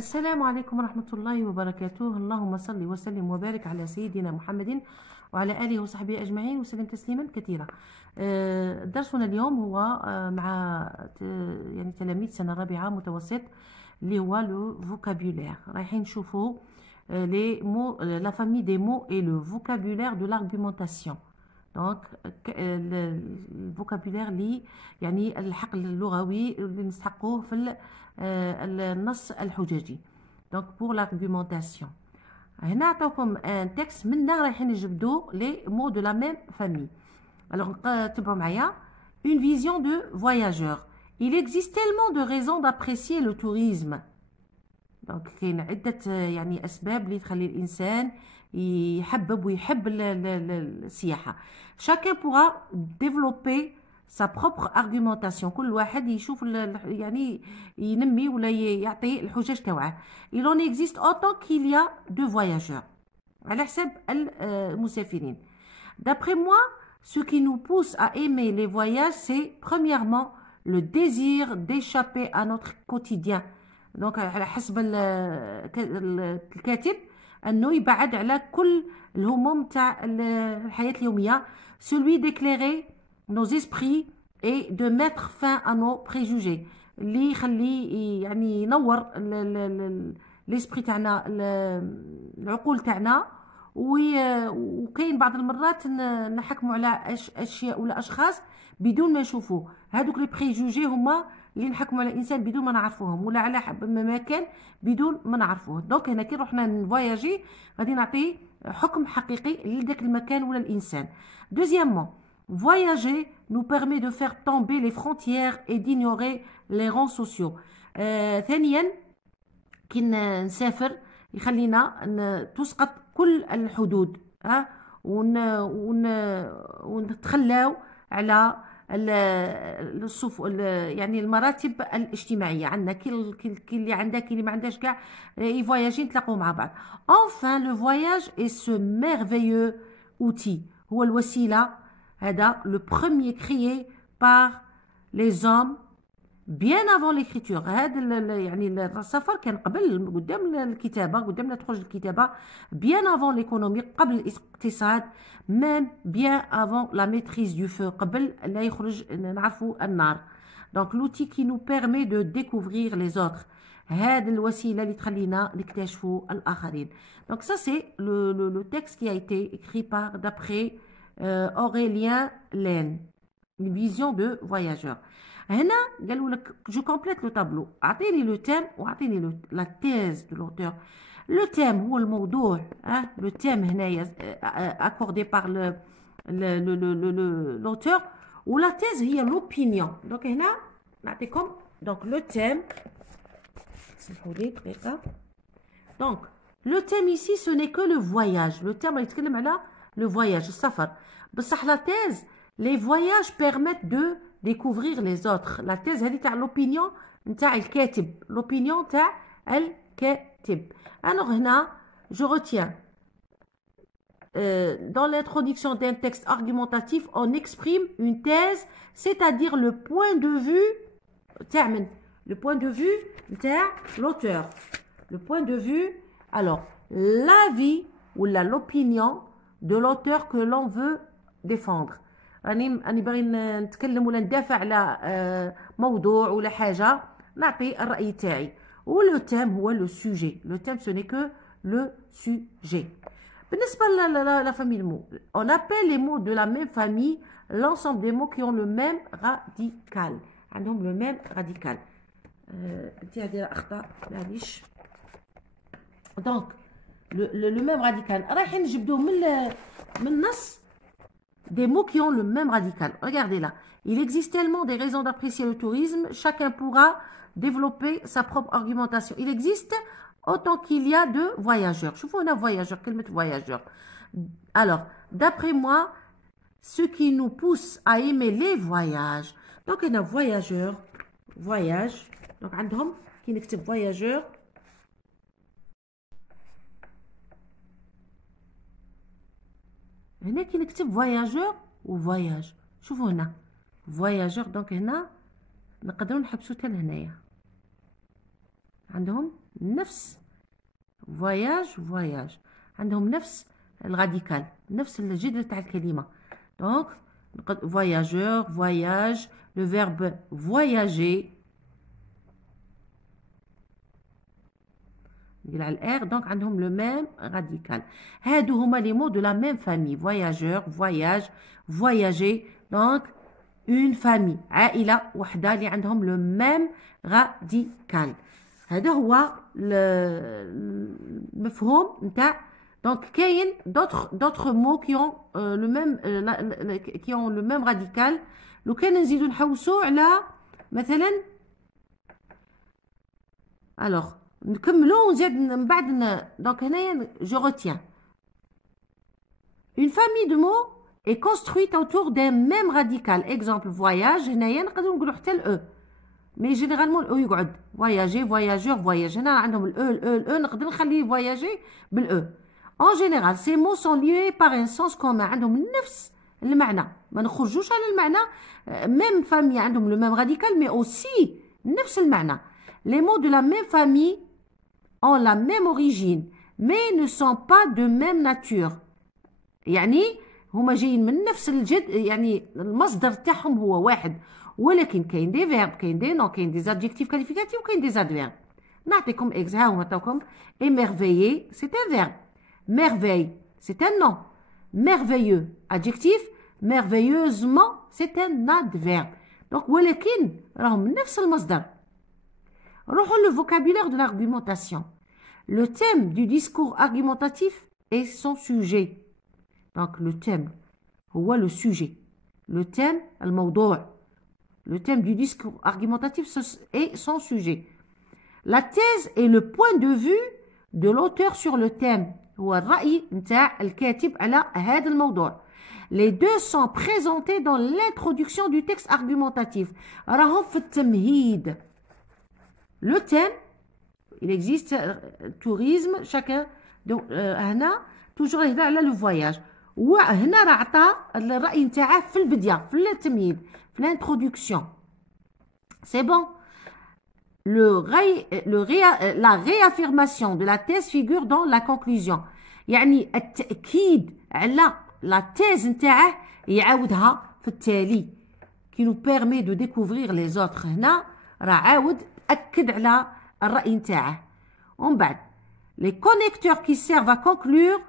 السلام عليكم ورحمة الله وبركاته. اللهم صل وسلم وبارك على سيدنا محمد وعلى آله وصحبه أجمعين وسلم تسليما كثيرا. درسنا اليوم هو مع يعني تلاميذ سنة رابعة متوسط اللي هو لو فوكابولير. رايحين نشوفوا les mots, la famille des mots et le vocabulaire de l'argumentation. دونك الفوكابولير اللي يعني الحقل اللغوي اللي نستحقوه في النص الحججي. دونك بور l'argumentation. هنا عطاوكم ان تكست منا رايحين نجبدو لي مو دو لا ميم فامي. الوغ تبعوا معايا. Une vision de voyageur. Il existe tellement de raisons d'apprécier le tourisme. دونك كاين عدة يعني أسباب اللي تخلي الإنسان يحبب ويحب السياحة. Chacun pourra développer sa propre argumentation. كل واحد يشوف يعني ينمي ولا يعطي الحجج تاوعه. Il en existe autant qu'il y a de voyageurs. على حسب المسافرين. D'après moi, ce qui nous pousse à aimer les voyages, c'est premièrement le désir d'échapper à notre quotidien. دونك على حسب الكاتب انه يبعد على كل الهموم تاع الحياه اليوميه. celui d'éclairer nos esprits et de mettre fin à nos préjugés. اللي يخلي يعني ينور الاسبري تاعنا العقول تاعنا. وكاين بعض المرات نحكموا على اشياء ولا اشخاص بدون ما نشوفوه. هذوك لي بريجوجي هما اللي نحكموا على الانسان بدون ما نعرفوهم ولا على مكان بدون ما نعرفوه. دونك هنا كي رحنا نفواياجي غادي نعطي حكم حقيقي لذاك المكان ولا الانسان. Deuxièmement, voyager nous permet de faire tomber les frontières et d'ignorer les rangs sociaux. ثانيا كي نسافر يخلينا تسقط كل الحدود ونتخلاو على يعني المراتب الاجتماعيه. عندنا كي اللي عندها كي اللي ما عندهاش كاع يفواياجي نتلاقوا مع بعض. Enfin, le voyage est ce merveilleux outil. هو الوسيله هذا le premier créé par les hommes bien avant l'écriture. هذا يعني السفر كان قبل قدام الكتابه قدام لا تخرج الكتابه. bien avant l'économie قبل الاقتصاد. même bien avant la maîtrise du feu قبل لا يخرج نعرفوا النار. donc l'outil qui nous permet de découvrir les autres. هذه الوسيله اللي تخلينا نكتشفوا الاخرين. donc ça c'est le texte qui a été écrit par d'après Aurélien Laine. une vision de voyageur. هنا قالوا لك جو كومبليت لو تابلو. اعطيني لو تيم واعطيني لا تيز دو لوتور. لو تيم هو الموضوع. لو تيم هنايا اكوردي بار لوتور ولا تيز هي لوبينيون. دونك هنا نعطيكم دونك لو تيم. سمحوا لي دقيقه. دونك لو تيم ايسي سو ني كو لو فواياج. لو تيم يتكلم على لو فواياج السفر. بصح لا تيز لي فواياج بيرميت دو découvrir les autres. la thèse هذه تاع l'opinion نتاع الكاتب. l'opinion تاع الكاتب. alors هنا je retiens dans l'introduction d'un texte argumentatif on exprime une thèse, c'est-à-dire le point de vue تاع من le point de vue تاع l'auteur. le point de vue alors l'avis ou l'opinion de l'auteur que l'on veut défendre. راني باغي نتكلم ولا ندافع على موضوع ولا حاجه نعطي الراي تاعي. ولو تيم هو لو سوجي. لو تيم سو ني كو لو سوجي. بالنسبه لا فامي مو on appelle les mots de la même famille l'ensemble des mots qui ont le même radical. عندهم le même radical. انت هذه اخطاء معليش. دونك le même radical رايحين نجبدوه من النص. des mots qui ont le même radical. Regardez là. Il existe tellement des raisons d'apprécier le tourisme. Chacun pourra développer sa propre argumentation. Il existe autant qu'il y a de voyageurs. Je vois un voyageur. Quel mot voyageur? Alors, d'après moi, ce qui nous pousse à aimer les voyages. Donc, il y a voyageur. Voyage. Donc, عندهم qui نكتب voyageur. هنا كي نكتب فواياجور وفواياج. شوفوا هنا فواياجور. دونك هنا نقدروا نحبسوا حتى لهنايا. عندهم نفس voyage عندهم نفس الراديكال نفس الجذر تاع الكلمة donc voyageur voyage le verbe voyager ندير على الار donc عندهم le même radical هادو هما les mots de la même famille voyageur voyage voyager donc une famille عائلة وحدة اللي عندهم le même radical هذا هو المفهوم نتاع donc كاين d'autres mots qui ont le même radical لو كان نزيدو نحوسو على مثلا alors نكملو ونزيد من بعد donc هنايا je retiens une famille de mots est construite autour d'un même radical exemple voyage هنايا نقدروا نقولوا حتى ال مي جينيرالمون الاو يقعد voyager voyageur voyage هنا عندهم الاو نقدر نخليه voyager بالاو en général ces mots sont liés par un sens commun عندهم نفس المعنى ما نخرجوش على المعنى même famille عندهم le même radical mais aussi نفس المعنى les mots de la même famille ont la même origine mais ne sont pas de même nature يعني هما جايين من نفس الجد يعني المصدر تاعهم هو واحد ولكن كاين دي فيرب كاين دي نون كاين دي adjectifs qualificatifs وكاين دي adverbes نعطيكم ها هما تاعكم émerveillé c'est un verbe merveille c'est un nom merveilleux adjectif merveilleusement c'est un adverbe donc ولكن راهم من نفس المصدر روحوا le vocabulaire de l'argumentation le thème du discours argumentatif est son sujet donc le thème هو le sujet le thème الموضوع le thème du discours argumentatif est son sujet la thèse est le point de vue de l'auteur sur le thème هو الرأي نتاع الكاتب على هذا الموضوع les deux sont présentés dans l'introduction du texte argumentatif راهم في التمهيد le thème il existe tourisme chacun donc هنا toujours يهضر على le voyage وهنا راه عطى الرأي نتاعه في البداية في التمهيد في l'introduction c'est bon la réaffirmation de la thèse figure dans la conclusion يعني التأكيد على la thèse نتاعه يعاودها في التالي qui nous permet de découvrir les autres هنا راه عاود أكد على الرأي نتاعه ومن بعد les connecteurs qui servent à conclure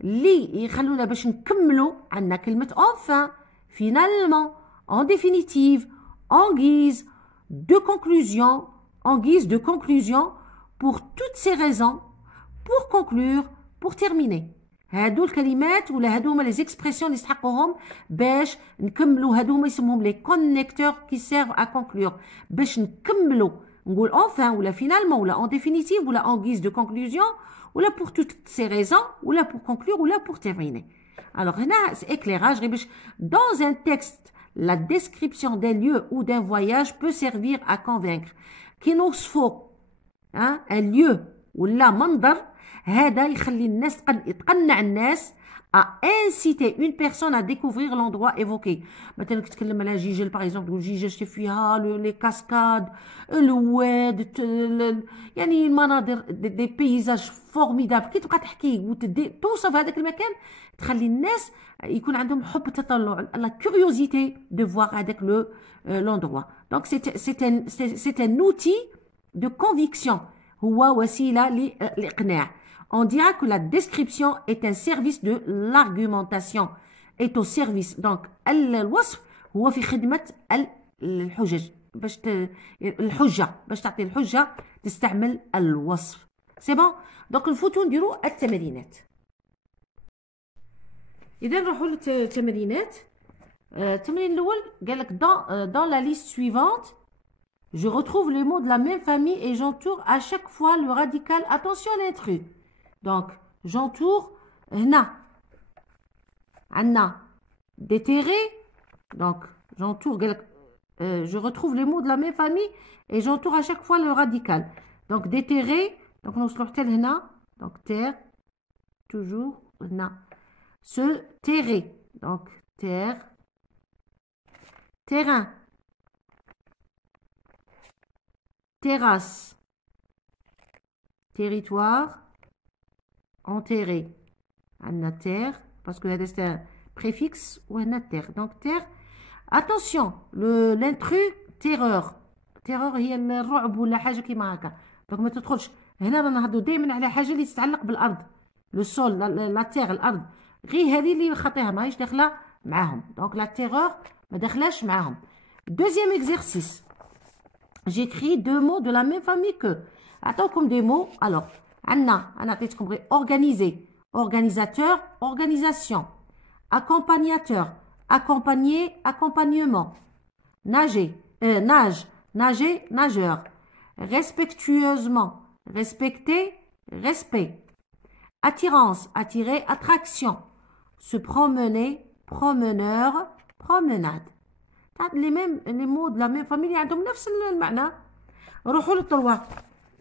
اللي يخلونا باش نكملوا عندنا كلمة enfin finalement en définitive en guise de conclusion en guise de conclusion pour toutes ces raisons pour conclure pour terminer هادو الكلمات ولا هادو هما les expressions اللي يستحقوهم باش نكملوا هادو هما يسموهم les connecteurs qui servent à conclure باش نكملوا نقول enfin ولا finalement ولا en définitive ولا en guise de conclusion ولا pour toutes ces raisons ولا pour conclure ولا pour terminer alors هنا c'est éclairage باش dans un texte la description d'un lieu ou d'un voyage peut servir à convaincre كي نوصفوا un lieu ولا منظر هذا يخلي الناس تقنع الناس à inciter une personne à découvrir l'endroit évoqué مثلا كتكلم على جيجل باغ اكزومبل تقول جيجل شتي فيها لي كاسكاد الواد يعني المناظر دي بيزاج فورميدابل كي تبقى تحكي وتدي توصف هذاك المكان تخلي الناس يكون عندهم حب التطلع لا كيوريوزيتي دو فوار هذاك لو l'endroit donc c'est un outil de conviction هو وسيله للاقناع on dira que la description est un service de l'argumentation est au service donc الوصف هو في خدمة الحجج باش الحجة باش تعطي الحجة تستعمل الوصف سي بون دونك نفوتو نديرو التمرينات إذا نروحو للتمرينات التمرين الأول قالك dans la liste suivante je retrouve les mots de la même famille et j'entoure à chaque fois le radical attention l'intrus donc j'entoure هنا عندنا déterré donc j'entoure je retrouve les mots de la même famille et j'entoure à chaque fois le radical donc déterré donc نوصلو حتى لهنا donc terre toujours هنا se terrer donc terre terrain terrasse territoire enterré. On a terre, parce que c'est un préfixe ou un terre. Donc terre. Attention, l'intrus, terreur. terreur هي الرعب ولا حاجة كيما هكا. donc ما تدخلش. هنا رانا نهضروا دائما على حاجة اللي تتعلق بالأرض. لو سول لا تيغ الأرض. غير هذه اللي خاطيها ماهيش داخلة معاهم. donc la terreur ما داخلاش معاهم. deuxième exercice. j'écris deux mots de la même famille que. عطاوكم des mots. alors عندنا أنا عطيتكم organiser. organisateur, organisation. accompagnateur, accompagner, accompagnement. nager, nage, nager, nageur. respectueusement, respecter, respect. attirance, attirer, attraction. se promener, promeneur, promenade. les mots de la même famille عندهم نفس المعنى. نروحوا للتروا.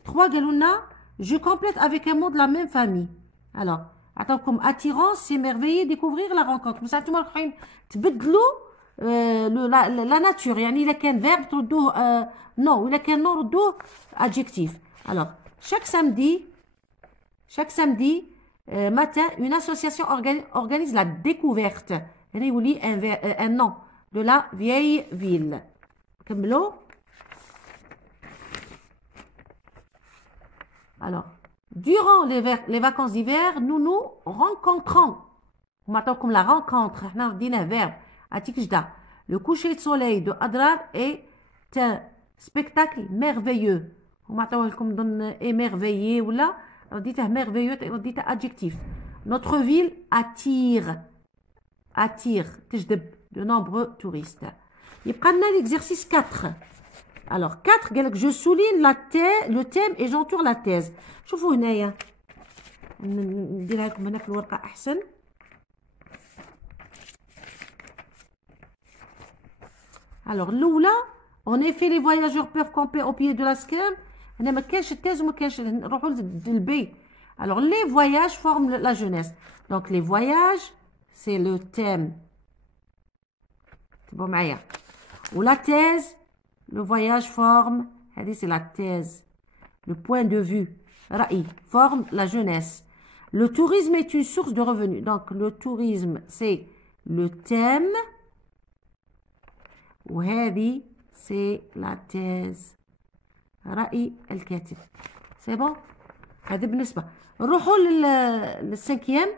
3 قالوا لنا je complète avec un mot de la même famille. alors عطاوكم attirance, s'émerveiller, découvrir la rencontre. بصح نتوما رايحين تبدلوا la nature. يعني إذا كان verbe تردوه non, وإذا كان non ردوه adjectif. alors chaque samedi matin une association organise la découverte. هنا يولي un nom de la vieille ville. كملوا. alors durant les vacances d'hiver, nous nous rencontrons. comme la rencontre. احنا ردينا verbe. عطيك جدا. le coucher de soleil de Adrar est un spectacle merveilleux. هما عطاوه لكم ضمن émerveillé ولا رديته merveilleux رديته adjectif. notre ville attire تجذب de nombreux touristes. يبقى لنا l'exercice 4. alors 4 قالك je souligne le thème et j'entoure la thèse. شوفوا هنايا نديرها لكم هنا في الورقه احسن. alors الاولى en effet les voyageurs peuvent camper au pied de la scarpe. هنا ما كانش التاز وما كانش نروحوا للبي. alors les voyages forment la jeunesse. donc les voyages c'est le thème. تبعوا معايا. و la thèse le voyage forme, c'est la thèse. le point de vue, رأي, forme la jeunesse. le tourisme est une source de revenus. donc le tourisme c'est le thème. وهذه c'est la thèse. رأي الكاتب. c'est bon. هذا بالنسبة. نروحوا للcinquième.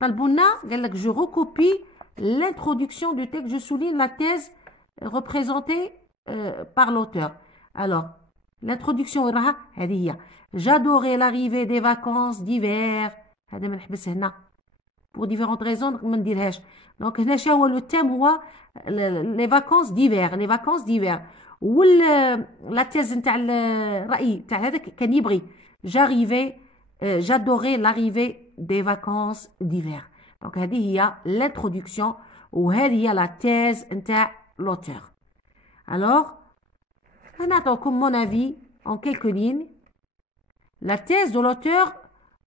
طلبوا لنا قال لك je recopie l'introduction du texte. je souligne la thèse représentée par l'auteur. alors l'introduction راها هذه هي. j'adorais l'arrivée des vacances d'hiver. هذا ما نحبس هنا pour différentes raisons ما نديرهاش. donc هنا شنو هو لو تيم هو les vacances d'hiver. لا تيز نتاع الرأي تاع هذاك كان يبغي j'adorais l'arrivée des vacances d'hiver. donc هذه هي l'introduction وهذه هي la thèse نتاع l'auteur. alors comme mon avis en quelques lignes. la thèse de l'auteur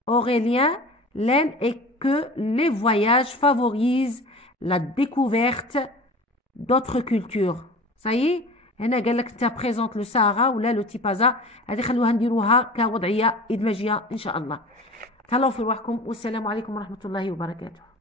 Aurélien Laine est que les voyages favorisent la découverte d'autres cultures. ça y est. هنا قال لك انت بريزونت لو ساغا ولا لو تيبازا. هذه خلوها نديروها كوضعيه ادماجيه ان شاء الله. تهلاو في رواحكم والسلام عليكم ورحمه الله وبركاته.